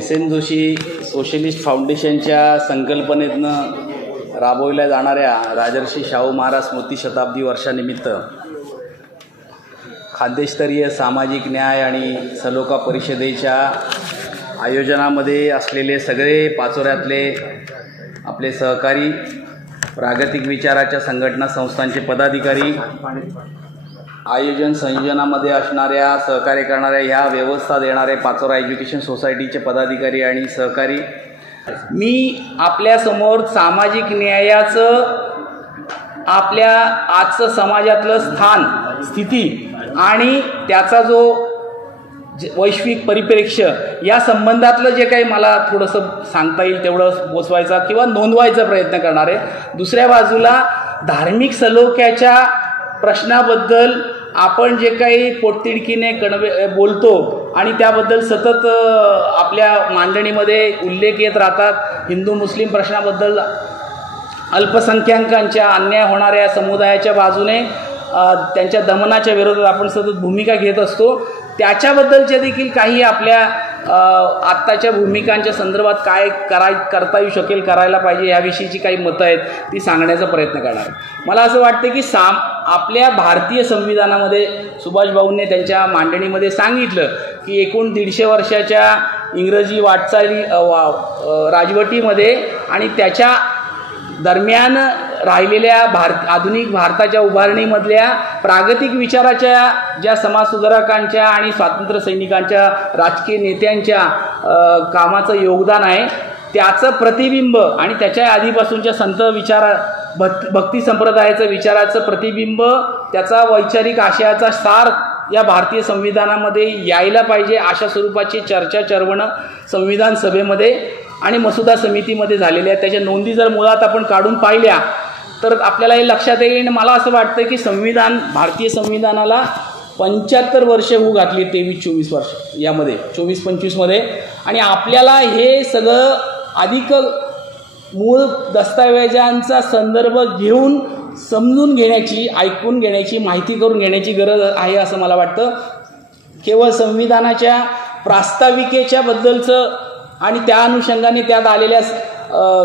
SN. Joshi socialist फाउंडेशनच्या संकल्पनेतनं राबवल्या जाणाऱ्या राजर्षी शाहू महाराज स्मृती शताब्दी वर्षानिमित्त खाद्यस्तरीय सामाजिक न्याय आणि सलोखा परिषदेच्या आयोजनामध्ये असलेले सगळे पाचोऱ्यातले आपले सहकारी, प्रागतिक विचाराच्या संघटना संस्थांचे पदाधिकारी, आयोजन संयोजनामध्ये असणाऱ्या सहकार्य करणाऱ्या ह्या व्यवस्था देणारे पाचोरा एज्युकेशन सोसायटीचे पदाधिकारी आणि सहकारी, मी आपल्यासमोर सामाजिक न्यायाचं आपल्या आजचं समाजातलं स्थान, स्थिती आणि त्याचा जो वैश्विक परिप्रेक्ष्य या संबंधातलं जे काही मला थोडंसं सांगता येईल तेवढं पोचवायचा किंवा नोंदवायचा प्रयत्न करणार आहे। दुसऱ्या बाजूला धार्मिक सलोख्याच्या प्रश्नाबद्दल आपण जे काही पोटतिडकीने बोलतो आणि त्याबद्दल सतत आपल्या मांडणीमध्ये उल्लेख येत राहतात। हिंदू मुस्लिम प्रश्नाबद्दल अल्पसंख्याकांच्या अन्याय होणाऱ्या समुदायाच्या बाजूने त्यांच्या दमनाच्या विरोधात आपण सतत भूमिका घेत असतो। त्याच्याबद्दलच्या देखील काही आपल्या आत्ताच्या भूमिकांच्या संदर्भात काय करता येऊ शकेल, करायला पाहिजे याविषयीची काही मतं आहेत ती सांगण्याचा प्रयत्न करणार आहे। मला असं वाटतं की आपल्या भारतीय संविधानामध्ये सुभाषभाऊंनी त्यांच्या मांडणीमध्ये सांगितलं की एकूण 150 वर्षाच्या इंग्रजी वाटचाली राजवटीमध्ये आणि त्याच्या दरम्यान राहिलेल्या आधुनिक भारताच्या उभारणीमधल्या प्रागतिक विचाराच्या ज्या समाजसुधारकांच्या आणि स्वातंत्र्य सैनिकांच्या, राजकीय नेत्यांच्या कामाचं योगदान आहे त्याचं प्रतिबिंब आणि त्याच्या आधीपासूनच्या संत भक्ती संप्रदायाचं विचाराचं प्रतिबिंब, त्याचा वैचारिक आशयाचा सार या भारतीय संविधानामध्ये यायला पाहिजे अशा स्वरूपाची चर्चा संविधान सभेमध्ये आणि मसुदा समितीमध्ये झालेल्या आहेत। त्याच्या नोंदी जर मुळात आपण काढून पाहिल्या तर आपल्याला हे लक्षात येईल। मला असं वाटतं की भारतीय संविधानाला 75 वर्षे होऊ घातली, 23-24 वर्ष यामध्ये 24-25 मध्ये, आणि आपल्याला हे सगळं अधिक मूळ दस्तऐवजांचा संदर्भ घेऊन समजून घेण्याची, ऐकून घेण्याची, माहिती करून घेण्याची गरज आहे असं मला वाटतं। केवळ संविधानाच्या प्रास्ताविकेच्या बद्दलचं आणि त्या अनुषंगाने त्यात आलेल्या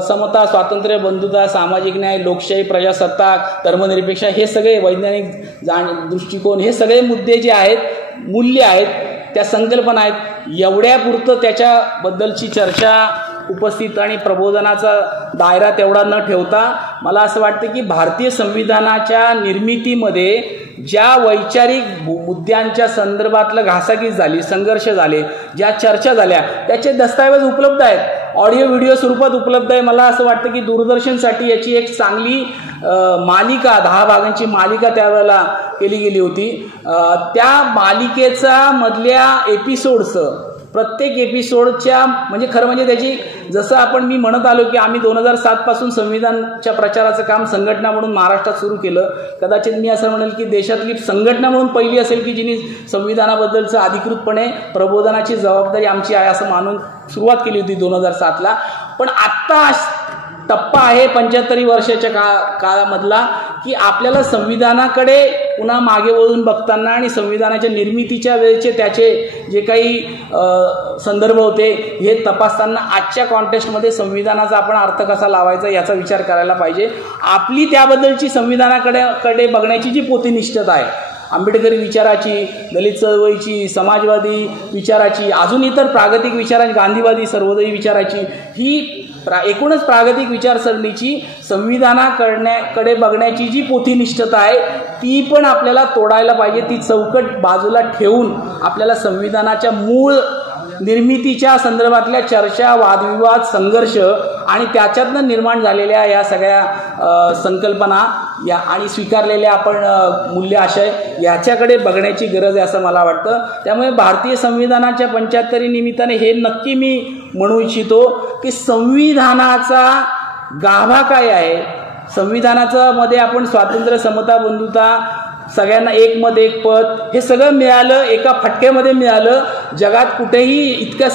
समता, स्वातंत्र्य, बंधुता, सामाजिक न्याय, लोकशाही, प्रजासत्ताक, धर्मनिरपेक्ष हे सगळे वैज्ञानिक दृष्टिकोन, हे सगळे मुद्दे जे आहेत, मूल्य आहेत, त्या संकल्पना आहेत, एवढ्यापुरतं त्याच्याबद्दलची चर्चा उपस्थित आणि प्रबोधनाचा दायरा तेवढा न ठेवता मला असं वाटतं की भारतीय संविधानाच्या निर्मितीमध्ये ज्या वैचारिक मुद्द्यांच्या संदर्भातलं घासाघीस झाली, संघर्ष झाले, ज्या चर्चा झाल्या त्याचे दस्तऐवज उपलब्ध आहेत, ऑडिओ व्हिडिओ स्वरूपात उपलब्ध आहे। मला असं वाटतं की दूरदर्शनसाठी याची एक चांगली मालिका, 10 भागांची मालिका त्यावेळेला केली गेली होती। त्या मालिकेचा मधल्या एपिसोड्सचं प्रत्येक एपिसोडच्या म्हणजे खरं म्हणजे त्याची, जसं मी म्हणत आलो की आम्ही 2007 पासून संविधानच्या प्रचाराचं काम संघटना म्हणून महाराष्ट्रात सुरू केलं। कदाचित मी असं म्हणेल की देशातली संघटना म्हणून पहिली असेल की जिने संविधानाबद्दलचं अधिकृतपणे प्रबोधनाची जबाबदारी आमची आहे असं मानून सुरुवात केली होती 2007ला। पण आत्ता टप्पा आहे 75 वर्षाच्या काळामधला की आपल्याला संविधानाकडे पुन्हा मागे वळून बघताना आणि संविधानाच्या निर्मितीच्या वेळेचे त्याचे जे काही संदर्भ होते हे तपासताना आजच्या कॉन्टेक्स्टमध्ये संविधानाचा आपण अर्थ कसा लावायचा याचा विचार करायला पाहिजे। आपली त्याबद्दलची संविधानाकडे बघण्याची जी पोथीनिष्ठता आहे, आंबेडकरी विचाराची, दलित चळवळीची, समाजवादी विचाराची, अजून इतर प्रागतिक विचारांची, गांधीवादी, सर्वोदयी विचाराची, ही एकूणच प्रागतिक विचारसरणीची संविधानाकडे बघण्याची जी पोथीनिष्ठता आहे ती पण आपल्याला तोडायला पाहिजे। ती चौकट बाजूला ठेवून आपल्याला संविधानाच्या मूळ निर्मितीच्या संदर्भातल्या चर्चा, वादविवाद, संघर्ष आणि त्याच्यातनं निर्माण झालेल्या या सगळ्या संकल्पना या आणि स्वीकारलेल्या आपण मूल्य, आशय याच्याकडे बघण्याची गरज आहे असं मला वाटतं। त्यामुळे भारतीय संविधानाच्या 75 निमित्ताने हे नक्की मी म्हणू इच्छितो की संविधानाचा गाभा काय आहे, संविधानाचा मध्ये आपण स्वातंत्र्य, समता, बंधुता, सगळ्यांना एक मत एक पद हे सगळं मिळालं, एका फटक्यामध्ये मिळालं। जगात कुठेही इतक्या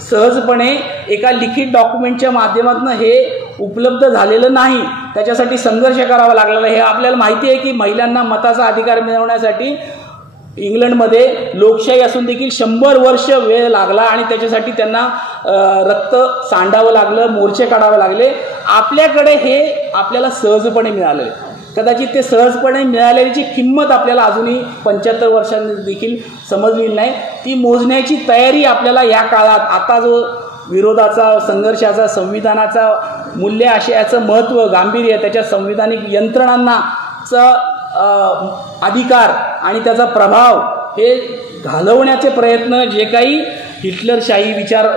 सहजपणे एका लिखित डॉक्युमेंटच्या माध्यमातून हे उपलब्ध झालेलं नाही, त्याच्यासाठी संघर्ष करावा लागलेला। हे आपल्याला माहिती आहे की महिलांना मताचा अधिकार मिळवण्यासाठी इंग्लंडमध्ये लोकशाही असून देखील 100 वर्ष वेळ लागला आणि त्याच्यासाठी त्यांना रक्त सांडावं लागलं, मोर्चे काढावे लागले. आपल्याकडे हे आपल्याला सहजपणे मिळालं. कदाचित ते सहजपणे मिळालेली किंमत आपल्याला अजूनही 75 वर्षांनी देखील समजलेली नाही. ती मोजण्याची तयारी आपल्याला या काळात, आता जो विरोधाचा, संघर्षाचा, संविधानाचा मूल्य आशयाचं महत्त्व, गांभीर्य, त्याच्या संविधानिक यंत्रणांचा अधिकार आणि त्याचा प्रभाव हे घालवण्याचे प्रयत्न जे काही हिटलरशाही विचार,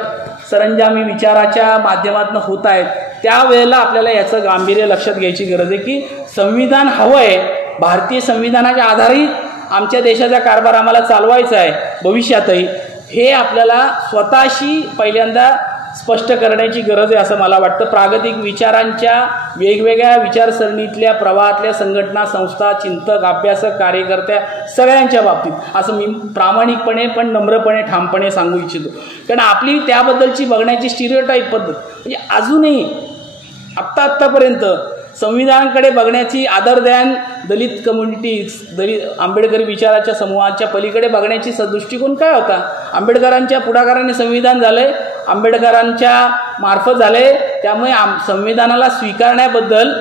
सरंजामी विचाराच्या माध्यमातून होत आहेत, त्यावेळेला आपल्याला याचं गांभीर्य लक्षात घ्यायची गरज आहे की संविधान हवं आहे. भारतीय संविधानाच्या आधारित आमच्या देशाचा कारभार आम्हाला चालवायचा आहे भविष्यातही, हे आपल्याला स्वतःशी पहिल्यांदा स्पष्ट करण्याची गरज आहे असं मला वाटतं. प्रागतिक विचारांच्या वेगवेगळ्या विचारसरणीतल्या प्रवाहातल्या संघटना, संस्था, चिंतक, अभ्यासक, कार्यकर्त्या सगळ्यांच्या बाबतीत असं मी प्रामाणिकपणे पण नम्रपणे ठामपणे सांगू इच्छितो. कारण आपली त्याबद्दलची बघण्याची स्टिरियोटाईप पद्धत म्हणजे अजूनही आत्तापर्यंत संविधानाकडे बघण्याची, आदर ध्यान, दलित कम्युनिटी, दलित आंबेडकरी विचाराच्या समूहाच्या पलीकडे बघण्याची दृष्टिकोन काय होता? आंबेडकरांच्या पुढाकाराने संविधान झालंय, आंबेडकरांच्या मार्फत झाले. त्यामुळे संविधानाला स्वीकारण्याबद्दल,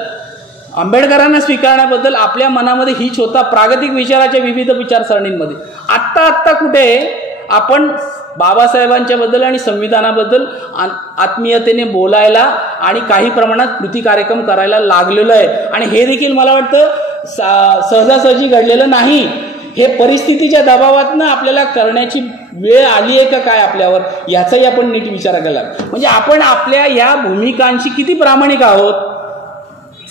आंबेडकरांना स्वीकारण्याबद्दल आपल्या मनामध्ये हीच होता प्रागतिक विचाराच्या विविध विचारसरणींमध्ये. आत्ता कुठे आपण बाबासाहेबांच्या बद्दल आणि संविधानाबद्दल आत्मीयतेने बोलायला आणि काही प्रमाणात कृती कार्यक्रम करायला लागलेलो आहे. आणि हे देखील मला वाटतं सहजासहजी घडलेलं नाही. हे परिस्थितीच्या दबावातनं आपल्याला करण्याची वेळ आली आहे का काय आपल्यावर, याचाही आपण नीट विचार केला. म्हणजे आपण आपल्या या भूमिकांशी किती प्रामाणिक आहोत,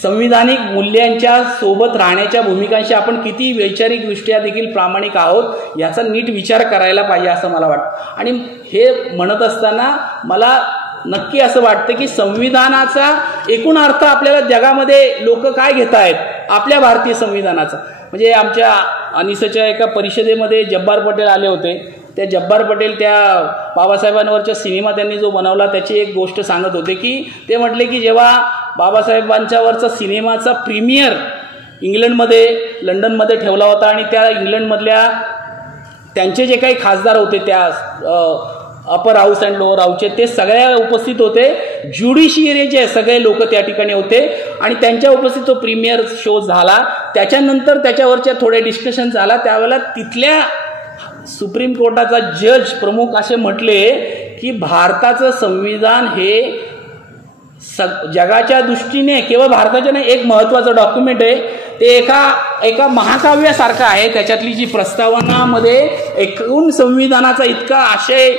संविधानिक मूल्यांच्या सोबत राहण्याच्या भूमिकांशी आपण किती वैचारिकदृष्ट्या देखील प्रामाणिक आहोत, याचा नीट विचार करायला पाहिजे असं मला वाटतं. आणि हे म्हणत असताना मला नक्की असं वाटतं की संविधानाचा एकूण अर्थ आपल्याला जगामध्ये लोक काय घेत आहेत आपल्या भारतीय संविधानाचा. म्हणजे आमच्या अनिसच्या एका परिषदेमध्ये जब्बार पटेल आले होते. त्या जब्बार पटेल त्या बाबासाहेबांवरच्या सिनेमा त्यांनी जो बनवला त्याची एक गोष्ट सांगत होते की ते म्हटले की जेव्हा बाबासाहेबांच्यावरचा सिनेमाचा प्रीमियर इंग्लंडमध्ये, लंडनमध्ये ठेवला होता आणि त्या इंग्लंडमधल्या त्यांचे जे काही खासदार होते त्या अपर हाऊस अँड लोअर हाऊसचे, ते सगळ्या उपस्थित होते. ज्युडिशियरीचे सगळे लोक त्या ठिकाणी होते आणि त्यांच्या उपस्थित तो प्रीमियर शो झाला. त्याच्यानंतर त्याच्यावरच्या थोडे डिस्कशन झाला. त्यावेळेला तिथल्या सुप्रीम कोर्टाचा जज प्रमुख असे म्हटले की भारताचं संविधान हे जगाच्या दृष्टीने केवळ भारताच्या नाही, एक महत्त्वाचं डॉक्युमेंट आहे. ते एका महाकाव्यासारखं आहे. त्याच्यातली जी प्रस्तावनामध्ये एकूण संविधानाचा इतका आशय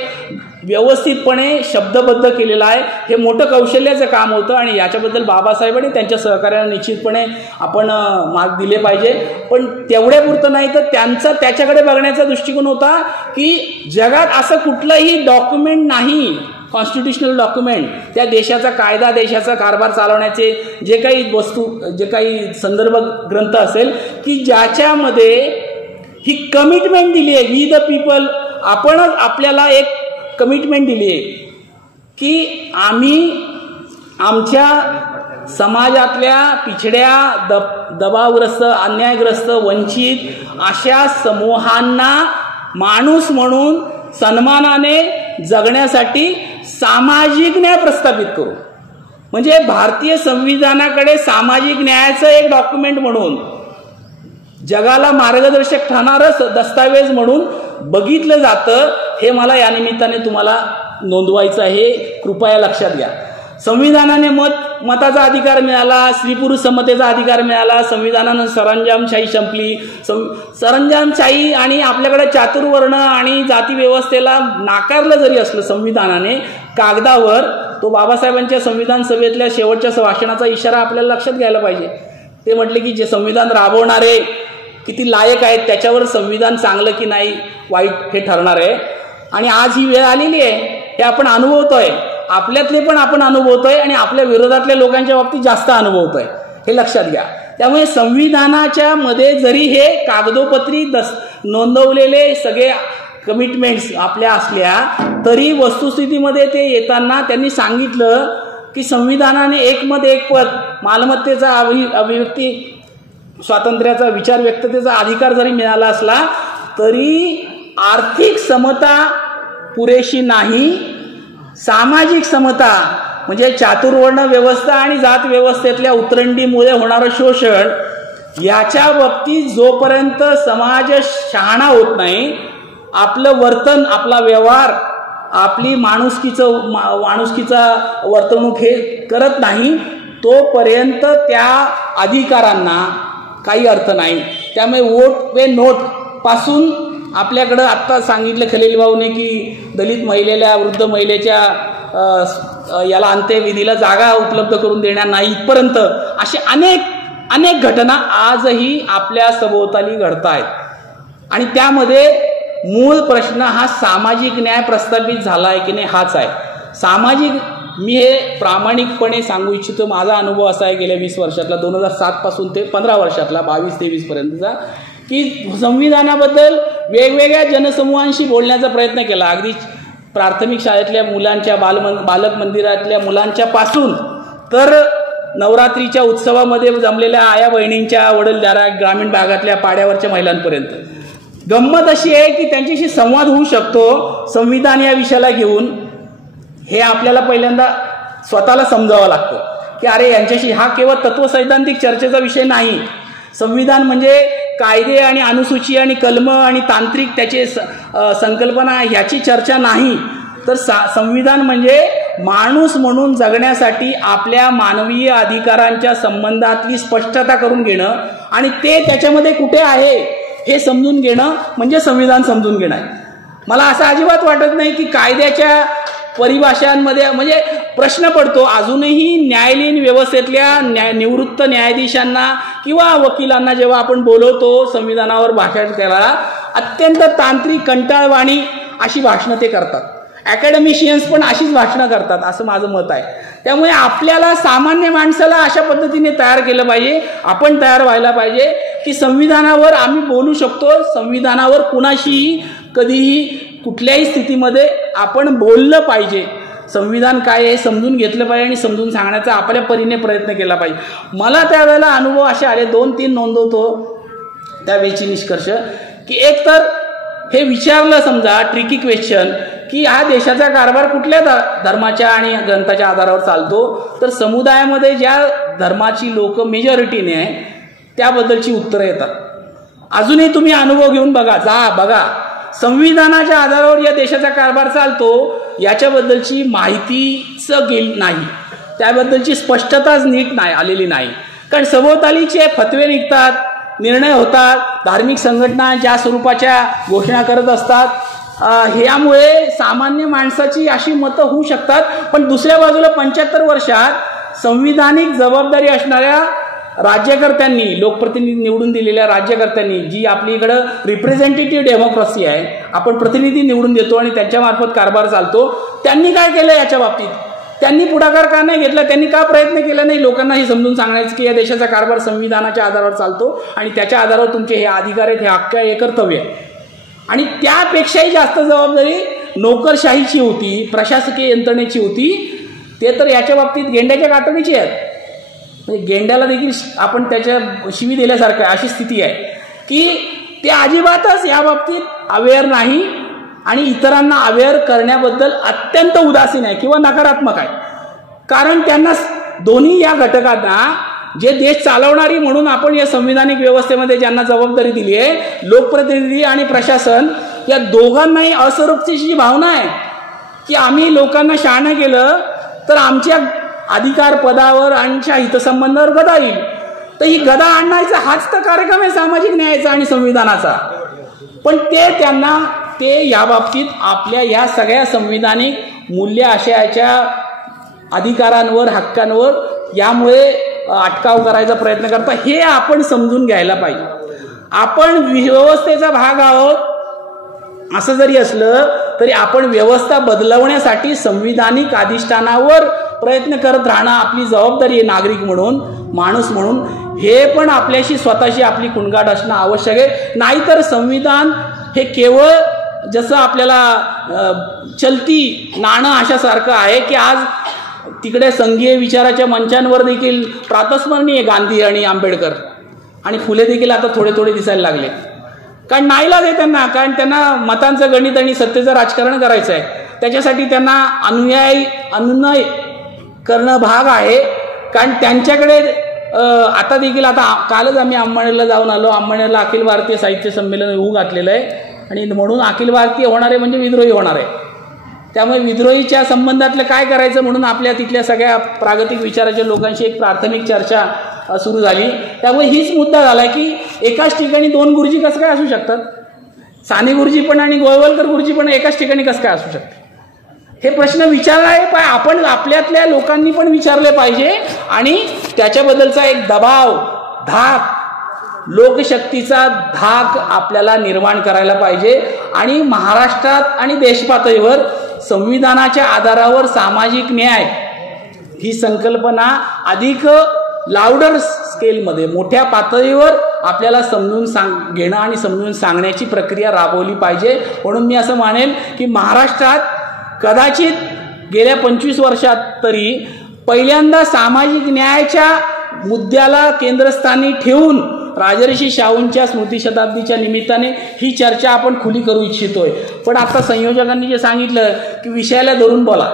व्यवस्थितपणे शब्दबद्ध केलेला आहे. हे मोठं कौशल्याचं काम होतं आणि याच्याबद्दल बाबासाहेबांनी त्यांच्या सहकार्याला निश्चितपणे आपण मार्क दिले पाहिजे. पण तेवढ्यापुरतं नाही तर त्यांचा त्याच्याकडे बघण्याचा दृष्टिकोन होता की जगात असं कुठलंही डॉक्युमेंट नाही, कॉन्स्टिट्युशनल डॉक्युमेंट, त्या देशाचा कायदा, देशाचा कारभार चालवण्याचे जे काही वस्तू, जे काही संदर्भ ग्रंथ असेल की ज्याच्यामध्ये ही कमिटमेंट दिली आहे, वी द पीपल, आपणच आपल्याला एक कमिटमेंट दिली आहे की आम्ही आमच्या समाजातल्या पिछड्या, दबावग्रस्त, अन्यायग्रस्त, वंचित अशा समूहांना माणूस म्हणून सन्मानाने जगण्यासाठी सामाजिक न्याय प्रस्थापित करू. म्हणजे भारतीय संविधानाकडे सामाजिक न्यायाचं एक डॉक्युमेंट म्हणून, जगाला मार्गदर्शक ठरणारं दस्तावेज म्हणून बघितलं जातं. हे मला या निमित्ताने तुम्हाला नोंदवायचं आहे, कृपया लक्षात घ्या. संविधानाने मताचा अधिकार मिळाला, स्त्री पुरुष समतेचा अधिकार मिळाला, संविधानानं सरंजामशाही संपली. सरंजामशाही आणि आपल्याकडे चातुर्वर्ण आणि जाती व्यवस्थेला नाकारलं जरी असलं संविधानाने कागदावर, तो बाबासाहेबांच्या संविधान सभेतल्या शेवटच्या भाषणाचा इशारा आपल्याला लक्षात घ्यायला पाहिजे. ते म्हटले की जे संविधान राबवणारे किती लायक आहेत, त्याच्यावर संविधान चांगलं की नाही, वाईट हे ठरणार आहे. आणि आज ही वेळ आलेली आहे, हे आपण अनुभवतोय. आपल्यातले पण आपण अनुभवतोय आणि आपल्या विरोधातल्या लोकांच्या बाबतीत जास्त अनुभवतोय, हे लक्षात घ्या. त्यामुळे संविधानाच्या मध्ये जरी हे कागदोपत्री नोंदवलेले सगळे कमिटमेंट्स आपल्या असल्या तरी वस्तुस्थितीमध्ये ते येताना त्यांनी सांगितलं की संविधानाने एक मत एक पद, मालमत्तेचा, अभिव्यक्ती स्वातंत्र्याचा, विचार व्यक्ततेचा अधिकार जरी मिळाला असला तरी आर्थिक समता पुरेशी नाही. सामाजिक समता म्हणजे चातुर्वर्ण व्यवस्था आणि जात व्यवस्थेतल्या उतरंडीमुळे होणारं शोषण, याच्या बाबतीत जोपर्यंत समाज शहाणा होत नाही, आपलं वर्तन, आपला व्यवहार, आपली माणुसकीचा वर्तणूक हे करत नाही, तोपर्यंत त्या अधिकारांना काही अर्थ नाही. त्यामुळे वोट पे नोट पासून आपल्याकडं आत्ता सांगितलं खलील भाऊने की दलित महिलेला, वृद्ध महिलेच्या याला अंत्यविधीला जागा उपलब्ध करून देणार नाही, इथपर्यंत असे अनेक घटना आजही आपल्या सभोवताली घडत आहेत. आणि त्यामध्ये मूळ प्रश्न हा सामाजिक न्याय प्रस्थापित झाला आहे की नाही हाच आहे. सामाजिक, मी हे प्रामाणिकपणे सांगू इच्छितो, माझा अनुभव असा आहे गेल्या 20 वर्षातला, 2007 पासून ते 15 वर्षातला, 22-23 पर्यंतचा, की संविधानाबद्दल वेगवेगळ्या जनसमूहांशी बोलण्याचा प्रयत्न केला. अगदी प्राथमिक शाळेतल्या मुलांच्या, बालक मंदिरातल्या मुलांच्या पासून तर नवरात्रीच्या उत्सवामध्ये जमलेल्या आया बहिणींच्या, वडीलधारा, ग्रामीण भागातल्या पाड्यावरच्या महिलांपर्यंत. गंमत अशी आहे की त्यांच्याशी संवाद होऊ शकतो संविधान या विषयाला घेऊन, हे आपल्याला पहिल्यांदा स्वतःला समजावं लागतं की अरे यांच्याशी हा केवळ तत्वसैद्धांतिक चर्चेचा विषय नाही. संविधान म्हणजे कायदे आणि अनुसूची आणि कलम आणि तांत्रिक त्याचे संकल्पना ह्याची चर्चा नाही, तर संविधान म्हणजे माणूस म्हणून जगण्यासाठी आपल्या मानवीय अधिकारांच्या संबंधातली स्पष्टता करून घेणं आणि ते त्याच्यामध्ये कुठे आहे हे समजून घेणं म्हणजे संविधान समजून घेणं आहे. मला असं अजिबात वाटत नाही की कायद्याच्या परिभाषांमध्ये म्हणजे प्रश्न पडतो. अजूनही न्यायालयीन व्यवस्थेतल्या निवृत्त न्यायाधीशांना किंवा वकिलांना जेव्हा आपण बोलवतो संविधानावर भाषण करायला, अत्यंत तांत्रिक, कंटाळवाणी अशी भाषणं ते करतात. अकॅडमिशियन्स पण अशीच भाषणं करतात, असं माझं मत आहे. त्यामुळे आपल्याला, सामान्य माणसाला अशा पद्धतीने तयार केलं पाहिजे, आपण तयार व्हायला पाहिजे की संविधानावर आम्ही बोलू शकतो. संविधानावर कुणाशीही कधीही कुठल्याही स्थितीमध्ये आपण बोललं पाहिजे. संविधान काय हे समजून घेतलं पाहिजे आणि समजून सांगण्याचा आपल्या परीने प्रयत्न केला पाहिजे. मला त्यावेळेला अनुभव असे आले, 2-3 नोंदवतो त्यावेळीची निष्कर्ष, की एक तर हे विचारलं समजा ट्रिकी क्वेश्चन की हा देशाचा कारभार कुठल्या धर्माच्या आणि ग्रंथाच्या आधारावर चालतो, तर समुदायामध्ये ज्या धर्माची लोक मेजॉरिटीने आहे त्याबद्दलची उत्तरं येतात. अजूनही तुम्ही अनुभव घेऊन बघा, संविधानाच्या आधारावर या देशाचा कारभार चालतो याच्याबद्दलची माहितीच नाही, त्याबद्दलची स्पष्टताच नीट नाही आलेली नाही. कारण सभोवतालीचे फतवे निघतात, निर्णय होतात, धार्मिक संघटना ज्या स्वरूपाच्या घोषणा करत असतात, ह्यामुळे सामान्य माणसाची अशी मतं होऊ शकतात. पण दुसऱ्या बाजूला 75 वर्षात संविधानिक जबाबदारी असणाऱ्या राज्यकर्त्यांनी, लोकप्रतिनिधी निवडून दिलेल्या राज्यकर्त्यांनी, जी आपली इकडं रिप्रेझेंटेटिव्ह डेमोक्रेसी आहे, आपण प्रतिनिधी निवडून देतो आणि त्यांच्यामार्फत कारभार चालतो, त्यांनी काय केलं याच्या बाबतीत? त्यांनी पुढाकार का नाही घेतला? त्यांनी का प्रयत्न केला नाही लोकांना हे समजून सांगण्याचं की या देशाचा कारभार संविधानाच्या आधारावर चालतो आणि त्याच्या आधारावर तुमचे हे अधिकार आहेत, हे हक्क आहे, हे कर्तव्य आहे. आणि त्यापेक्षाही जास्त जबाबदारी नोकरशाहीची होती, प्रशासकीय यंत्रणेची होती. ते तर याच्या बाबतीत गेंड्याच्या कातडीची आहेत. म्हणजे गेंड्याला देखील आपण त्याच्या शिवी दिल्यासारखं आहे, अशी स्थिती आहे की ते अजिबातच या बाबतीत अवेअर नाही आणि इतरांना अवेअर करण्याबद्दल अत्यंत उदासीन आहे किंवा नकारात्मक आहे. कारण त्यांना दोन्ही या घटकांना, जे देश चालवणारी म्हणून आपण या संविधानिक व्यवस्थेमध्ये ज्यांना जबाबदारी दिली आहे, लोकप्रतिनिधी आणि प्रशासन, या दोघांनाही असुरक्षेची भावना आहे की आम्ही लोकांना शहाणं केलं तर आमच्या अधिकार पदावर आणि हितसंबंधावर गदा येईल. तर ही गदा आणण्याचा हाच तर कार्यक्रम आहे सामाजिक न्यायाचा आणि संविधानाचा. पण ते या बाबतीत आपल्या या सगळ्या संविधानिक मूल्य आशयाच्या अधिकारांवर, हक्कांवर यामुळे अटकाव करायचा प्रयत्न करता. हे आपण समजून घ्यायला पाहिजे. आपण व्यवस्थेचा भाग आहोत असं जरी असलं तरी आपण व्यवस्था बदलवण्यासाठी संविधानिक अधिष्ठानावर प्रयत्न करत राहणं आपली जबाबदारी आहे, नागरिक म्हणून, माणूस म्हणून. हे पण आपल्याशी स्वतःशी आपली कुणगाट असणं आवश्यक आहे. नाहीतर संविधान हे केवळ जसं आपल्याला चलती नाणं अशासारखं आहे की आज तिकडे संघीय विचाराच्या मंचांवर देखील प्रातस्मरणीय गांधी आणि आंबेडकर आणि फुले देखील आता थोडे थोडे दिसायला लागले. कारण नाईलाज आहे त्यांना, कारण त्यांना मतांचं गणित आणि सत्तेचं राजकारण करायचं आहे. त्याच्यासाठी त्यांना अनुनय करणं भाग आहे. कारण त्यांच्याकडे आता देखील, आता कालच आम्ही अंमळनेरला जाऊन आलो. अंमळनेरला अखिल भारतीय साहित्य संमेलन होऊ घातलेलं आहे आणि म्हणून अखिल भारतीय होणारे म्हणजे विद्रोही होणार आहे. त्यामुळे विद्रोहीच्या संबंधातलं काय करायचं म्हणून आपल्या तिथल्या सगळ्या प्रागतिक विचाराच्या लोकांशी एक प्राथमिक चर्चा सुरू झाली. त्यामुळे हीच मुद्दा झाला की एकाच ठिकाणी दोन गुरुजी कसं काय असू शकतात, साने गुरुजी पण आणि गोळवलकर गुरुजी पण एकाच ठिकाणी कसं काय असू शकतात, हे प्रश्न विचारला आपण आपल्यातल्या लोकांनी पण विचारले पाहिजे. आणि त्याच्याबद्दलचा एक दबाव, धाक, लोकशक्तीचा धाक आपल्याला निर्माण करायला पाहिजे. आणि महाराष्ट्रात आणि देशपातळीवर संविधानाच्या आधारावर सामाजिक न्याय ही संकल्पना अधिक लाऊडर स्केलमध्ये, मोठ्या पातळीवर आपल्याला समजून घेणं आणि समजून सांगण्याची प्रक्रिया राबवली पाहिजे. म्हणून मी असं मानेन की महाराष्ट्रात कदाचित गेल्या 25 वर्षात तरी पहिल्यांदा सामाजिक न्यायाच्या मुद्द्याला केंद्रस्थानी ठेवून राजर्षी शाहूंच्या स्मृतिशताब्दीच्या निमित्ताने ही चर्चा आपण खुली करू इच्छितोय. पण आता संयोजकांनी जे सांगितलं की विषयाला धरून बोला,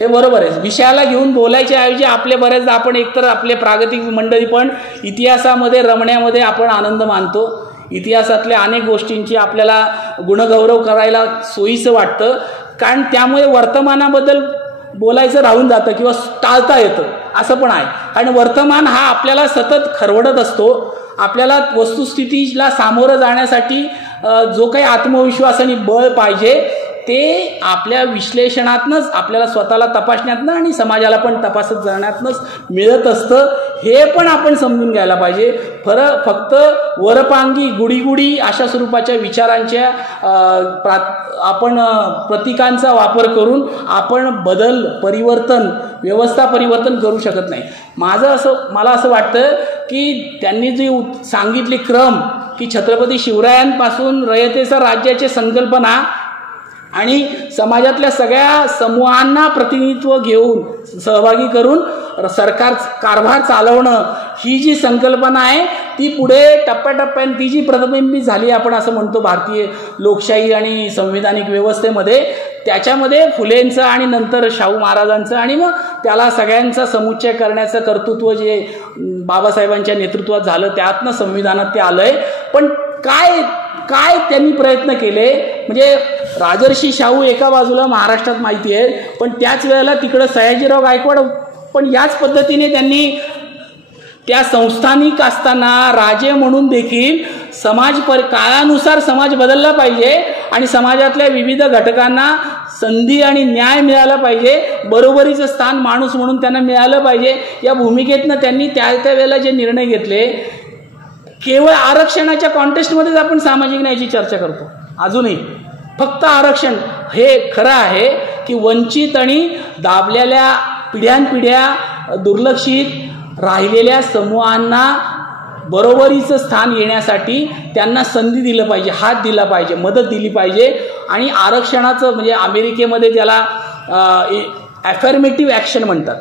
हे बरोबर आहे. विषयाला घेऊन बोलायच्या ऐवजी आपले बऱ्याचदा आपण एकतर आपले प्रागतिक मंडळी पण इतिहासामध्ये रमण्यामध्ये आपण आनंद मानतो. इतिहासातल्या अनेक गोष्टींची आपल्याला गुणगौरव करायला सोयीचं वाटतं, कारण त्यामुळे वर्तमानाबद्दल बोलायचं राहून जातं किंवा टाळता येतं, असं पण आहे. आणि वर्तमान हा आपल्याला सतत खरवडत असतो. आपल्याला वस्तुस्थितीला सामोरं जाण्यासाठी जो काही आत्मविश्वास आणि बळ पाहिजे ते आपल्या विश्लेषणातनंच, आपल्याला स्वतःला तपासण्यातनं आणि समाजाला पण तपासत जाण्यातनंच मिळत असतं. हे पण आपण समजून घ्यायला पाहिजे. फक्त वरपांगी गुढीगुढी अशा स्वरूपाच्या विचारांच्या आपण प्रतीकांचा वापर करून आपण बदल, परिवर्तन, व्यवस्था परिवर्तन करू शकत नाही. मला असं वाटतं की त्यांनी जी सांगितली क्रम की छत्रपती शिवरायांपासून रयतेचा राज्याची संकल्पना आणि समाजातल्या सगळ्या समूहांना प्रतिनिधित्व घेऊन सहभागी करून सरकार कारभार चालवणं, ही जी संकल्पना आहे ती पुढे टप्प्याटप्प्याने ती जी प्रतिबिंबित झाली आपण असं म्हणतो भारतीय लोकशाही आणि संविधानिक व्यवस्थेमध्ये, त्याच्यामध्ये फुलेंचं आणि नंतर शाहू महाराजांचं आणि मग त्याला सगळ्यांचा समुच्चय करण्याचं कर्तृत्व जे बाबासाहेबांच्या नेतृत्वात झालं त्यातनं संविधानात ते आलंय. पण काय त्यांनी प्रयत्न केले, म्हणजे राजर्षी शाहू एका बाजूला महाराष्ट्रात माहिती आहे, पण त्याच वेळेला तिकडं सयाजीराव गायकवाड पण याच पद्धतीने त्यांनी त्या संस्थानिक असताना राजे म्हणून देखील काळानुसार समाज बदलला पाहिजे आणि समाजातल्या विविध घटकांना संधी आणि न्याय मिळाला पाहिजे, बरोबरीचं स्थान माणूस म्हणून त्यांना मिळालं पाहिजे. या भूमिकेतनं त्यांनी त्या वेळेला जे निर्णय घेतले, केवळ आरक्षणाच्या कॉन्टेस्टमध्येच आपण सामाजिक न्यायाची चर्चा करतो अजूनही. फक्त आरक्षण हे खरं आहे की वंचित आणि दाबलेल्या पिढ्यानपिढ्या दुर्लक्षित राहिलेल्या समूहांना बरोबरीचं स्थान येण्यासाठी त्यांना संधी दिलं पाहिजे, हात दिला पाहिजे, मदत दिली पाहिजे. आणि आरक्षणाचं म्हणजे अमेरिकेमध्ये त्याला ॲफर्मेटिव्ह ॲक्शन म्हणतात.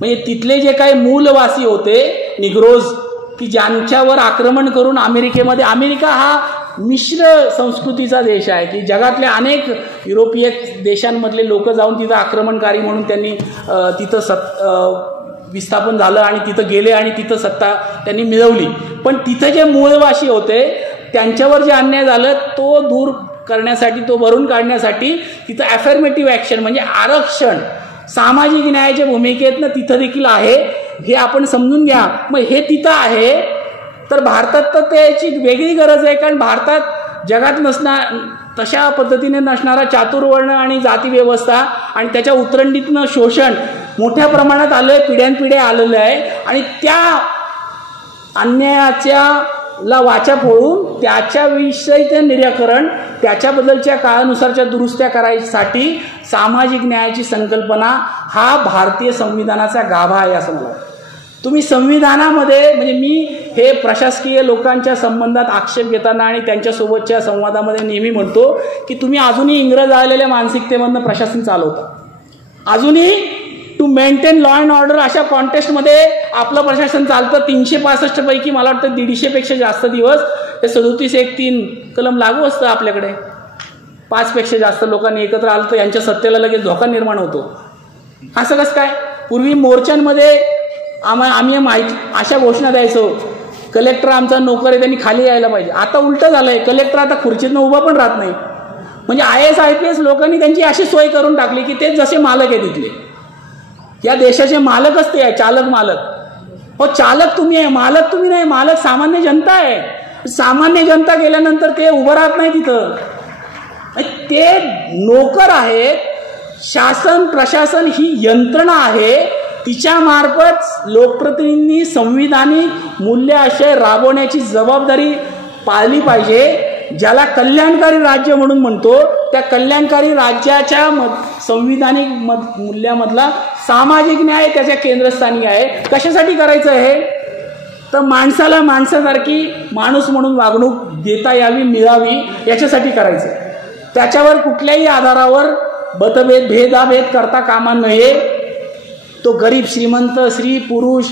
म्हणजे तिथले जे काही मूलवासी होते निग्रोज की ज्यांच्यावर आक्रमण करून अमेरिका हा मिश्र संस्कृतीचा देश आहे की जगातल्या अनेक युरोपीय देशांमधले लोक जाऊन तिथं आक्रमणकारी म्हणून त्यांनी तिथं विस्थापन झालं आणि तिथं गेले आणि तिथं सत्ता त्यांनी मिळवली. पण तिथं जे मूळवासी होते त्यांच्यावर जे अन्याय झालं तो दूर करण्यासाठी, तो भरून काढण्यासाठी तिथं ॲफर्मेटिव्ह ॲक्शन म्हणजे आरक्षण सामाजिक न्यायाच्या भूमिकेतनं तिथं देखील आहे, हे आपण समजून घ्या. मग हे तिथं आहे तर भारतात तर त्याची वेगळी गरज आहे, कारण भारतात जगात तशा पद्धतीने नसणारा चातुर्वर्ण आणि जाती व्यवस्था आणि त्याच्या उतरंडीतनं शोषण मोठ्या प्रमाणात आलं आहे, पिढ्यानपिढ्या आलेलं आहे. आणि त्या अन्यायाच्या वाचा फोडून त्याच्याविषयीचं निराकरण, त्याच्याबद्दलच्या काळानुसारच्या दुरुस्त्या करायसाठी सामाजिक न्यायाची संकल्पना हा भारतीय संविधानाचा गाभा आहे असं मला वाटतं. तुम्ही संविधानामध्ये म्हणजे मी हे प्रशासकीय लोकांच्या संबंधात आक्षेप घेताना आणि त्यांच्यासोबतच्या संवादामध्ये नेहमी म्हणतो की तुम्ही अजूनही इंग्रज आलेल्या मानसिकतेमधनं प्रशासन चालवता. अजूनही to maintain law and order अशा कॉन्टेस्टमध्ये आपलं प्रशासन चालतं. 365 पैकी मला वाटतं 150पेक्षा जास्त दिवस ते 37(1)(3) कलम लागू असतं आपल्याकडे. 5पेक्षा जास्त लोकांनी एकत्र आलं तर यांच्या सत्तेला लगेच धोका निर्माण होतो. असं कसं काय? पूर्वी मोर्चांमध्ये आम्ही माहिती अशा घोषणा द्यायचो, कलेक्टर आमचा नोकर आहे, त्यांनी खाली यायला पाहिजे. आता उलटं झालंय, कलेक्टर आता खुर्चीतनं उभा पण राहत नाही. म्हणजे IAS IPS लोकांनी त्यांची अशी सोय करून टाकली की ते जसे मालक आहे तिथले, या देशाचे मालकच ते आहे, चालक मालक. हो, चालक तुम्ही आहे, मालक तुम्ही नाही. मालक सामान्य जनता आहे. सामान्य जनता गेल्यानंतर ते उभं राहत नाही तिथं. ते नोकर आहेत. शासन प्रशासन ही यंत्रणा आहे, तिच्या मार्फत लोकप्रतिनिधींनी संविधानिक मूल्य आशय राबवण्याची जबाबदारी पाळली पाहिजे. ज्याला कल्याणकारी राज्य म्हणून म्हणतो, त्या कल्याणकारी राज्याच्या संविधानिक मूल्यामधला सामाजिक न्याय त्याच्या केंद्रस्थानी आहे. कशासाठी करायचं आहे? तर माणसाला माणसासारखी माणूस म्हणून वागणूक देता यावी, मिळावी, याच्यासाठी करायचं. त्याच्यावर कुठल्याही आधारावर मतभेद भेदाभेद करता कामा नये. तो गरीब श्रीमंत, स्त्री पुरुष,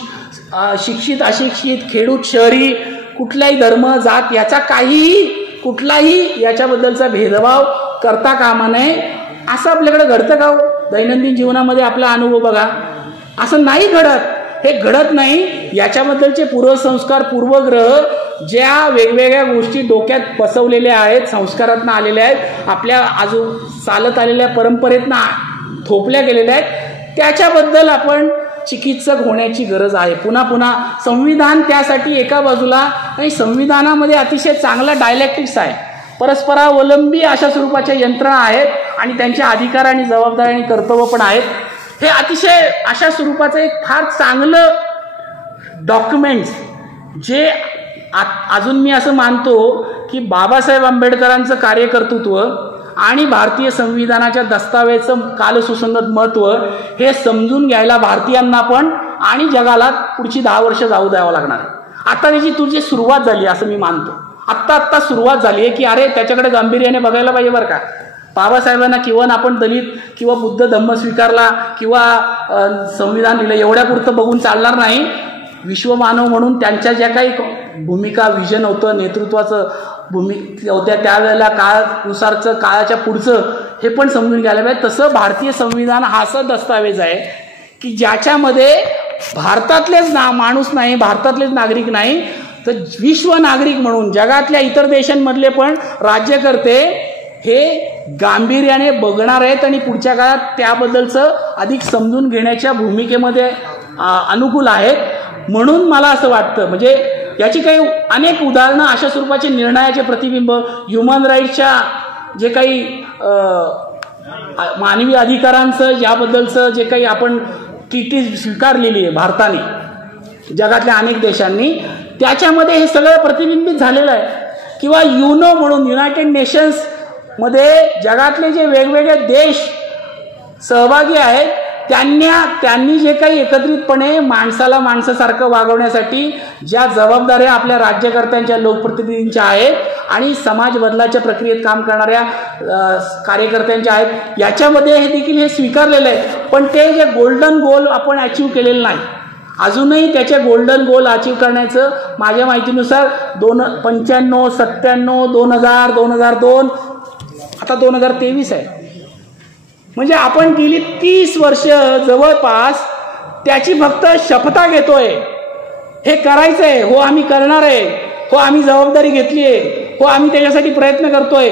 शिक्षित अशिक्षित, खेडूत शहरी, कुठलाही धर्म जात याचा कुठलाही याच्याबद्दलचा भेदभाव करता कामा नये. असं आपल्याकडे घडतं का? दैनंदिन जीवनामध्ये आपला अनुभव बघा. असं नाही घडत. हे घडत नाही. याच्याबद्दलचे पूर्वसंस्कार, पूर्वग्रह, ज्या वेगवेगळ्या गोष्टी डोक्यात बसवलेल्या आहेत, संस्कारातनं आलेल्या आहेत, आपल्या चालत आलेल्या परंपरेतनं थोपल्या गेलेल्या आहेत, त्याच्याबद्दल आपण चिकित्सक होण्याची गरज आहे. पुन्हा पुन्हा संविधान त्यासाठी एका बाजूला, आणि संविधानामध्ये अतिशय चांगला डायलेक्टिक्स आहे, परस्परावलंबी अशा स्वरूपाच्या यंत्रणा आहेत आणि त्यांच्या अधिकार आणि जबाबदारी आणि कर्तव्य पण आहेत. हे अतिशय अशा स्वरूपाचं एक फार चांगलं डॉक्युमेंट्स, जे अजून मी असं मानतो की बाबासाहेब आंबेडकरांचं कार्यकर्तृत्व आणि भारतीय संविधानाच्या दस्तावेजचं कालसुसंगत महत्त्व हे समजून घ्यायला भारतीयांना पण आणि जगाला पुढची 10 वर्ष जाऊ द्यावं लागणार. आता त्याची तुझी सुरुवात झाली असं मी मानतो. आत्ता सुरुवात झाली आहे की अरे त्याच्याकडे गांभीर्याने बघायला पाहिजे बरं का. बाबासाहेबांना किंवा आपण दलित किंवा बुद्ध धम्म स्वीकारला किंवा संविधान लिहिलं एवढ्यापुरतं बघून चालणार नाही. विश्वमानव म्हणून त्यांच्या ज्या काही भूमिका, विजन होतं, नेतृत्वाचं भूमिका होत्या, त्यावेळेला काळानुसारचं, काळाच्या पुढचं हे पण समजून घ्यायला पाहिजे. तसं भारतीय संविधान हा असा दस्तावेज आहे की ज्याच्यामध्ये भारतातलेच माणूस नाही, भारतातलेच नागरिक नाही, तर विश्व नागरिक म्हणून जगातल्या इतर देशांमधले पण राज्यकर्ते हे गांभीर्याने बघणार आहेत आणि पुढच्या काळात त्याबद्दलचं अधिक समजून घेण्याच्या भूमिकेमध्ये अनुकूल आहेत. म्हणून मला असं वाटतं, म्हणजे याची काही अनेक उदाहरणं, अशा स्वरूपाचे निर्णयाचे प्रतिबिंब, ह्युमन राईट्सच्या जे काही मानवी अधिकारांचं याबद्दलचं जे काही आपण ट्रीटी स्वीकारलेली आहे भारताने जगातल्या अनेक देशांनी, त्याच्यामध्ये हे सगळं प्रतिबिंबित झालेलं आहे. किंवा युनो म्हणून युनायटेड नेशन्स मध्ये जगातले जे वेगवेगळे देश सहभागी आहेत त्यांनी जे काही एकत्रितपणे माणसाला माणसासारखं वागवण्यासाठी ज्या जबाबदाऱ्या आपल्या राज्यकर्त्यांच्या, लोकप्रतिनिधींच्या आहेत आणि समाज बदलाच्या प्रक्रियेत काम करणाऱ्या कार्यकर्त्यांच्या आहेत, याच्यामध्ये हे देखील हे स्वीकारलेलं आहे. पण ते जे गोल्डन गोल आपण अचीव केलेलं नाही. अजूनही त्याचे गोल्डन गोल अचीव करण्याचं माझ्या माहितीनुसार 95, 97, 2000, 2002, आता 2023 आहे. म्हणजे आपण गेली 30 वर्ष जवळपास त्याची फक्त शपथा घेतोय. हे करायचंय, हो आम्ही करणार आहे, हो आम्ही जबाबदारी घेतली आहे, हो आम्ही त्याच्यासाठी प्रयत्न करतोय.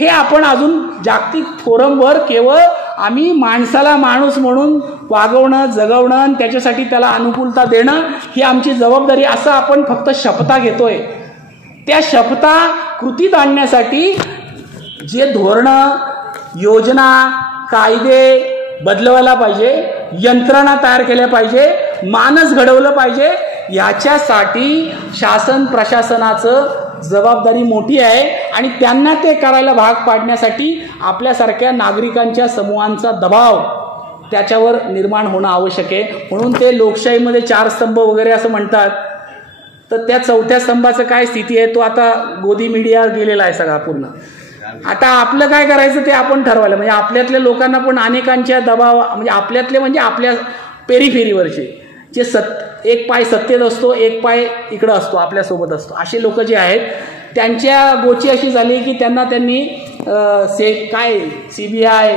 हे आपण अजून जागतिक फोरमवर केवळ आम्ही माणसाला माणूस म्हणून वागवणं, जगवणं आणि त्याच्यासाठी त्याला अनुकूलता देणं ही आमची जबाबदारी, असं आपण फक्त शपथा घेतोय. त्या शपथा कृतीत आणण्यासाठी जे धोरणं, योजना, कायदे बदलवायला पाहिजे, यंत्रणा तयार केल्या पाहिजे, मानस घडवलं पाहिजे. याच्यासाठी शासन प्रशासनाचं जबाबदारी मोठी आहे आणि त्यांना ते करायला भाग पाडण्यासाठी आपल्यासारख्या नागरिकांच्या समूहांचा दबाव त्याच्यावर निर्माण होणं आवश्यक आहे. म्हणून ते लोकशाहीमध्ये 4 स्तंभ वगैरे असं म्हणतात. तर त्या 4थ्या स्तंभाचं काय स्थिती आहे, तो आता गोदी मीडिया गेलेला आहे सगळा पूर्ण. आता आपलं काय करायचं ते आपण ठरवायला, म्हणजे आपल्यातल्या लोकांना पण अनेकांच्या दबाव, म्हणजे आपल्यातले म्हणजे आपल्या पेरीफेरीवरचे जे एक पाय सत्तेत असतो, एक पाय इकडं असतो, आपल्यासोबत असतो, असे लोक जे आहेत त्यांच्या गोची अशी झाली की त्यांनी CBI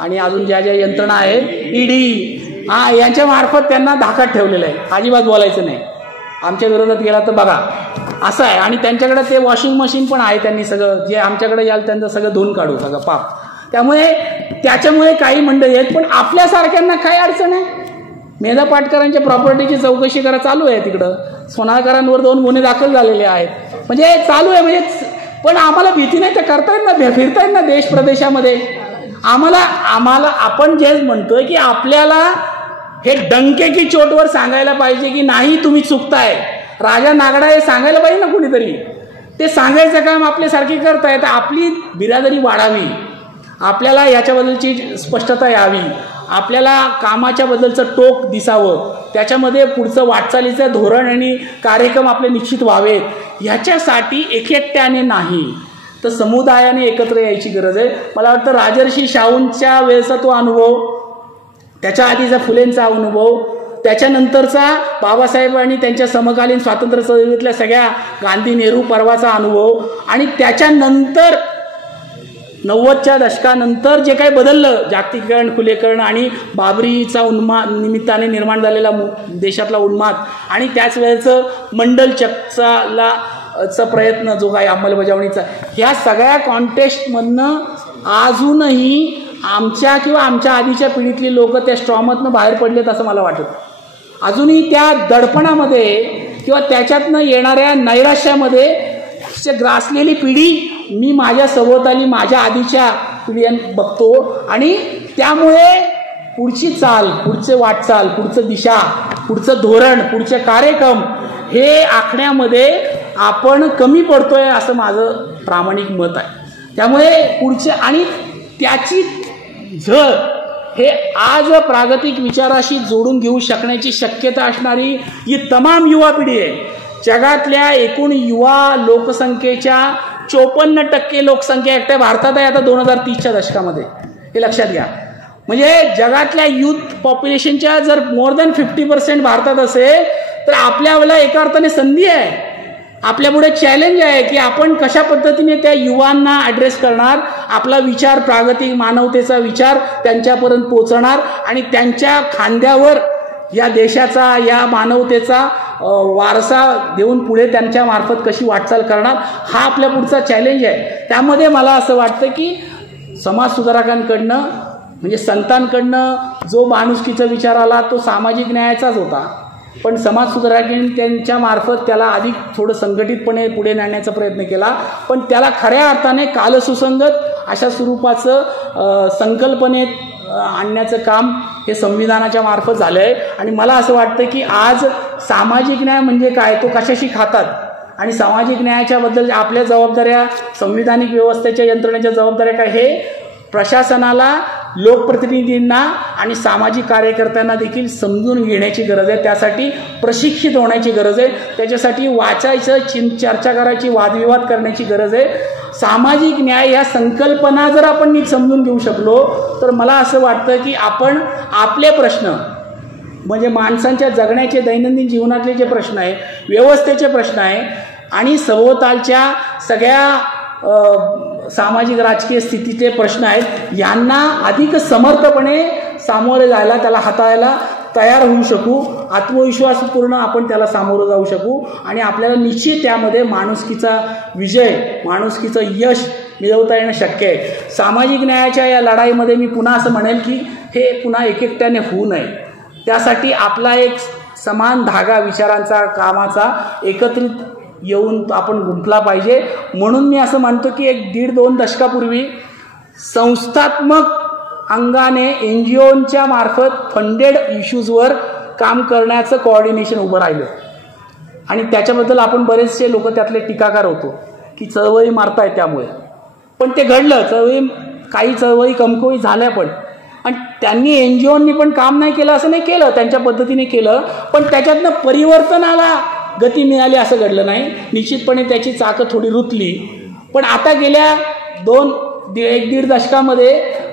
आणि अजून ज्या ज्या यंत्रणा आहेत ED यांच्या मार्फत त्यांना धाकात ठेवलेलं आहे. अजिबात बोलायचं नाही, आमच्या विरोधात गेला तर बघा असं आहे. आणि त्यांच्याकडे ते वॉशिंग मशीन पण आहे, त्यांनी सगळं जे आमच्याकडे याल त्यांचं सगळं धुवून काढू सगळं पाप. त्याच्यामुळे काही मंडळी आहेत, पण आपल्यासारख्यांना काय अडचण आहे. मेधा पाटकरांच्या प्रॉपर्टीची चौकशी करा चालू आहे, तिकडं सोनारकरांवर 2 गुन्हे दाखल झालेले आहेत, म्हणजे चालू आहे. म्हणजे पण आम्हाला भीती नाही, तर करतायत ना, फिरतायत ना देश प्रदेशामध्ये. आम्हाला आपण जे म्हणतोय की आपल्याला हे डंके की चोटवर सांगायला पाहिजे की नाही तुम्ही चुकताय. राजा नागडा हे सांगायला पाहिजे ना कुणीतरी. ते सांगायचं काम आपल्यासारखी करतायत. आपली बिरादरी वाढावी, आपल्याला याच्याबद्दलची स्पष्टता यावी, आपल्याला कामाच्या बद्दलचं टोक दिसावं, त्याच्यामध्ये पुढचं वाटचालीचं धोरण आणि कार्यक्रम आपले निश्चित व्हावेत. ह्याच्यासाठी एकट्याने नाही तर समुदायाने एकत्र यायची गरज आहे. मला वाटतं राजर्षी शाहूंच्या वेळेचा तो अनुभव, त्याच्या आधीचा फुलेंचा अनुभव, त्याच्यानंतरचा बाबासाहेब आणि त्यांच्या समकालीन स्वातंत्र्य चळवळीतल्या सगळ्या गांधी नेहरू पर्वाचा अनुभव, आणि त्याच्यानंतर 90च्या दशकानंतर जे काही बदललं, जागतिकीकरण, खुलेकरण आणि बाबरीचा निमित्ताने निर्माण झालेला देशातला उन्माद, आणि त्याच वेळेचं मंडल चकचा प्रयत्न जो काही अंमलबजावणीचा, ह्या सगळ्या कॉन्टेक्स्टमधनं अजूनही आमच्या किंवा आमच्या आधीच्या पिढीतली लोक त्या स्ट्रॉमधनं बाहेर पडलेत असं मला वाटतं. अजूनही त्या दडपणामध्ये किंवा त्याच्यातनं येणाऱ्या नैराश्यामध्ये ग्रासलेली पिढी मी माझ्या सभोवताली माझ्या आधीच्या पिढ्यांना बघतो, आणि त्यामुळे पुढची चाल, पुढचे वाटचाल, पुढचं दिशा, पुढचं धोरण, पुढचे कार्यक्रम हे आखण्यामध्ये आपण कमी पडतोय असं माझं प्रामाणिक मत आहे. त्यामुळे पुढचे आणि त्याची झळ हे आज प्रागतिक विचाराशी जोडून घेऊ शकण्याची शक्यता असणारी ही तमाम युवा पिढी आहे. जगातल्या एकूण युवा लोकसंख्येच्या 54% लोकसंख्या एकट्या भारतात आहे आता 2030च्या दशकामध्ये. हे लक्षात घ्या. म्हणजे जगातल्या युथ पॉप्युलेशनच्या जर मोर दॅन 50% भारतात असेल तर आपल्याला एका अर्थाने संधी आहे, आपल्यापुढे चॅलेंज आहे की आपण कशा पद्धतीने त्या युवांना ॲड्रेस करणार, आपला विचार, प्रागतिक मानवतेचा विचार त्यांच्यापर्यंत पोहोचणार आणि त्यांच्या खांद्यावर या देशाचा, या मानवतेचा वारसा देऊन पुढे त्यांच्या मार्फत कशी वाटचाल करणार, हा आपल्या पुढचा चॅलेंज आहे. त्यामध्ये मला असं वाटतं की समाजसुधारकांकडनं म्हणजे संतांकडनं जो माणुसकीचा विचार आला तो सामाजिक न्यायाचाच होता, पण समाजसुधारकांनी त्यांच्या मार्फत त्याला अधिक थोडं संघटितपणे पुढे नेण्याचा प्रयत्न केला, पण त्याला खऱ्या अर्थाने कालसुसंगत अशा स्वरूपाचं संकल्पनेत आणण्याचं काम हे संविधानाच्या मार्फत झालं आहे. आणि मला असं वाटतं की आज सामाजिक न्याय म्हणजे काय, तो कशाशी खातात, आणि सामाजिक न्यायाच्या बद्दल आपल्या जबाबदाऱ्या, संविधानिक व्यवस्थेच्या यंत्रणेच्या जबाबदाऱ्या काय, हे प्रशासनाला, लोकप्रतिनिधींना आणि सामाजिक कार्यकर्त्यांना देखील समजून घेण्याची गरज आहे. त्यासाठी प्रशिक्षित होण्याची गरज आहे. त्याच्यासाठी वाचायचं, चर्चा करायची, वादविवाद करण्याची गरज आहे. सामाजिक न्याय या संकल्पना जर आपण नीट समजून घेऊ शकलो तर मला असं वाटतं की आपण आपले प्रश्न म्हणजे माणसांच्या जगण्याचे, दैनंदिन जीवनातले जे प्रश्न आहे, व्यवस्थेचे प्रश्न आहे आणि सभोवतालच्या सगळ्या सामाजिक राजकीय स्थितीचे प्रश्न आहेत, यांना अधिक समर्थपणे सामोरे जायला, त्याला हाताळायला तयार होऊ शकू, आत्मविश्वासपूर्ण आपण त्याला सामोरं जाऊ शकू आणि आपल्याला निश्चित त्यामध्ये माणुसकीचा विजय, माणुसकीचं यश मिळवता येणं शक्य आहे. सामाजिक न्यायाच्या या लढाईमध्ये मी पुन्हा असं म्हणेल की हे पुन्हा एकट्याने होऊ नये. त्यासाठी आपला एक समान धागा विचारांचा, कामाचा एकत्रित येऊन आपण गुंफला पाहिजे. म्हणून मी असं म्हणतो की 1-1.5-2 दशकापूर्वी संस्थात्मक अंगाने NGOच्या मार्फत फंडेड इश्यूजवर काम करण्याचं कोऑर्डिनेशन उभं राहिलं आणि त्याच्याबद्दल आपण बरेचसे लोक त्यातले टीकाकार होतो की चळवळी मारताय त्यामुळे, पण ते घडलं. काही चळवळी कमकुवत झाल्या, पण आणि त्यांनी NGOनी पण काम नाही केलं असं नाही, केलं त्यांच्या पद्धतीने केलं, पण त्याच्यातनं परिवर्तनाला गती मिळाली असं घडलं नाही. निश्चितपणे त्याची चाकं थोडी रुतली, पण आता गेल्या 1-1.5 दशकामध्ये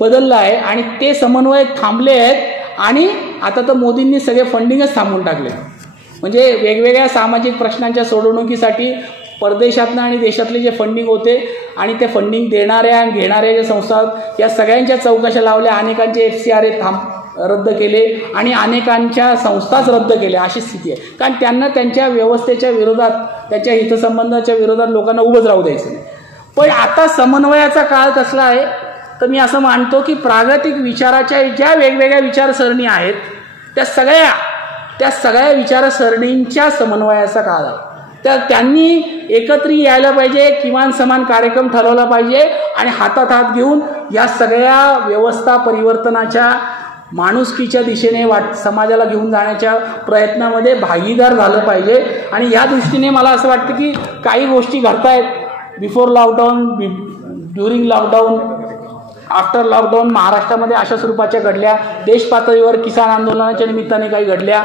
बदललं आहे आणि ते समन्वय थांबले आहेत आणि आता तर मोदींनी सगळे फंडिंगच थांबवून टाकले. म्हणजे वेगवेगळ्या सामाजिक प्रश्नांच्या सोडवणुकीसाठी परदेशातनं आणि देशातले जे फंडिंग होते आणि ते फंडिंग देणाऱ्या आणि घेणाऱ्या ज्या संस्था या सगळ्यांच्या चौकशा लावल्या, अनेकांचे FCRA रद्द केले आणि अनेकांच्या संस्थाच रद्द केल्या, अशी स्थिती आहे. कारण त्यांना त्यांच्या व्यवस्थेच्या विरोधात, त्यांच्या हितसंबंधाच्या विरोधात लोकांना उभंच राहू द्यायचं नाही. पण आता समन्वयाचा काळ कसला आहे, तर मी असं मानतो की प्रागतिक विचाराच्या ज्या वेगवेगळ्या विचारसरणी आहेत त्या सगळ्या विचारसरणींच्या समन्वयाचा काळ आहे. तर त्यांनी एकत्र यायला पाहिजे, किमान समान कार्यक्रम ठरवला पाहिजे आणि हातात हात घेऊन या सगळ्या व्यवस्था परिवर्तनाच्या माणुसकीच्या दिशेने समाजाला घेऊन जाण्याच्या प्रयत्नामध्ये भागीदार झालं पाहिजे. आणि या दृष्टीने मला असं वाटतं की काही गोष्टी घडतायत. Before lockdown, during lockdown, after lockdown महाराष्ट्रामध्ये अशा स्वरूपाच्या घडल्या. देश पातळीवर किसान आंदोलनाच्या निमित्ताने काही घडल्या.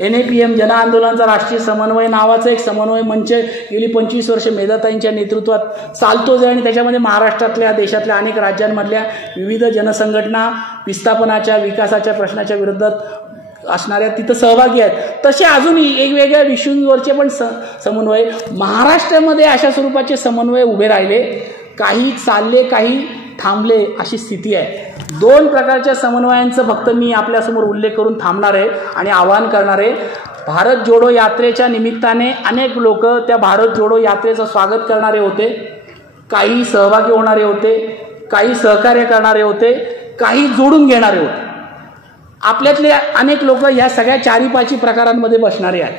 NAPM जन आंदोलनाचा राष्ट्रीय समन्वय नावाचा एक समन्वय मंच गेली 25 वर्ष मेधाताईंच्या नेतृत्वात चालतोच आहे आणि त्याच्यामध्ये महाराष्ट्रातल्या, देशातल्या अनेक राज्यांमधल्या विविध जनसंघटना विस्थापनाच्या, विकासाच्या प्रश्नाच्या विरोधात असणाऱ्या तिथं सहभागी आहेत. तसे अजून वेगवेगळ्या विषयांवरचे पण समन्वय महाराष्ट्रामध्ये अशा स्वरूपाचे समन्वय उभे राहिले. काही चालले, काही थांबले, अशी स्थिती आहे. 2 प्रकारच्या समन्वयांचं फक्त मी आपल्यासमोर उल्लेख करून थांबणार आहे आणि आवाहन करणार आहे. भारत जोडो यात्रेच्या निमित्ताने अनेक लोक त्या भारत जोडो यात्रेचं स्वागत करणारे होते, काही सहभागी होणारे होते, काही सहकार्य करणारे होते, काही जोडून घेणारे होते. आपल्यातले अनेक लोक या सगळ्या 4-5 प्रकारांमध्ये बसणारे आहेत.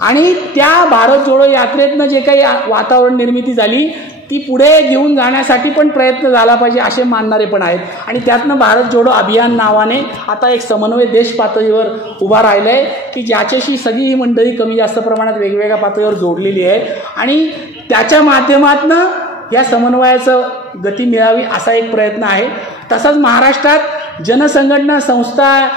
आणि त्या भारत जोडो यात्रेतनं जे काही वातावरण निर्मिती झाली ती पुढे घेऊन जाण्यासाठी पण प्रयत्न झाला पाहिजे असे मानणारे पण आहेत. आणि त्यातनं भारत जोडो अभियान नावाने आता एक समन्वय देश पातळीवर उभा राहिला आहे की ज्याच्याशी सगळी ही मंडळी कमी जास्त प्रमाणात वेगवेगळ्या पातळीवर जोडलेली आहे आणि त्याच्या माध्यमातून या समन्वयाचं गती मिळावी असा एक प्रयत्न आहे. तसाच महाराष्ट्रात जनसंघटना संस्था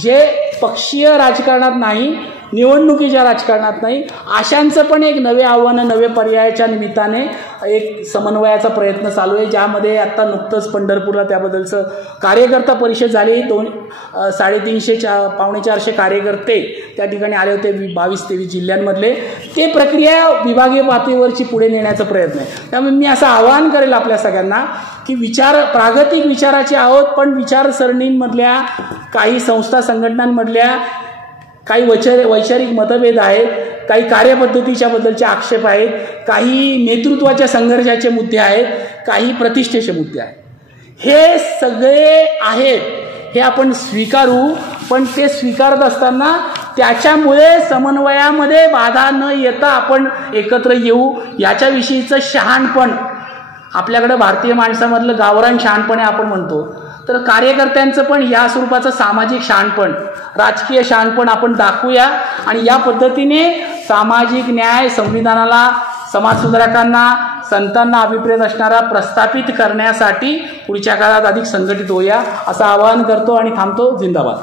जे पक्षीय राजकारणात नाही, निवडणुकीच्या राजकारणात नाही, अशांचं पण एक नवे आव्हानं, नवे पर्यायाच्या निमित्ताने एक समन्वयाचा प्रयत्न चालू आहे. ज्यामध्ये आत्ता नुकतंच पंढरपूरला त्याबद्दलचं कार्यकर्ता परिषद झाली. 350-450 कार्यकर्ते त्या ठिकाणी आले होते 22-23 जिल्ह्यांमधले. ते प्रक्रिया विभागीय पातळीवरची पुढे नेण्याचा प्रयत्न आहे. त्यामुळे मी असं आवाहन करेल आपल्या सगळ्यांना की प्रागतिक विचाराचे आहोत, पण विचारसरणींमधल्या काही संस्था संघटनांमधल्या काही वैचारिक मतभेद आहेत, काही कार्यपद्धतीच्या बद्दलचे आक्षेप आहेत, काही नेतृत्वाच्या संघर्षाचे मुद्दे आहेत, काही प्रतिष्ठेचे मुद्दे आहेत. हे सगळे आहेत, हे आपण स्वीकारू. पण ते स्वीकारत असताना त्याच्यामुळे समन्वयामध्ये बाधा न येता आपण एकत्र येऊ याच्याविषयीचं शहाणपण आपल्याकडे भारतीय माणसामधलं गावरान शहाणपणे आपण म्हणतो. तर कार्यकर्त्यांचं पण या स्वरूपाचं सामाजिक शहाणपण, राजकीय शहाणपण आपण दाखवूया आणि या पद्धतीने सामाजिक न्याय, संविधानाला, समाजसुधारकांना, संतांना अभिप्रेत असणारा प्रस्थापित करण्यासाठी पुढच्या काळात अधिक संघटित होऊया असं आवाहन करतो आणि थांबतो. जिंदाबाद.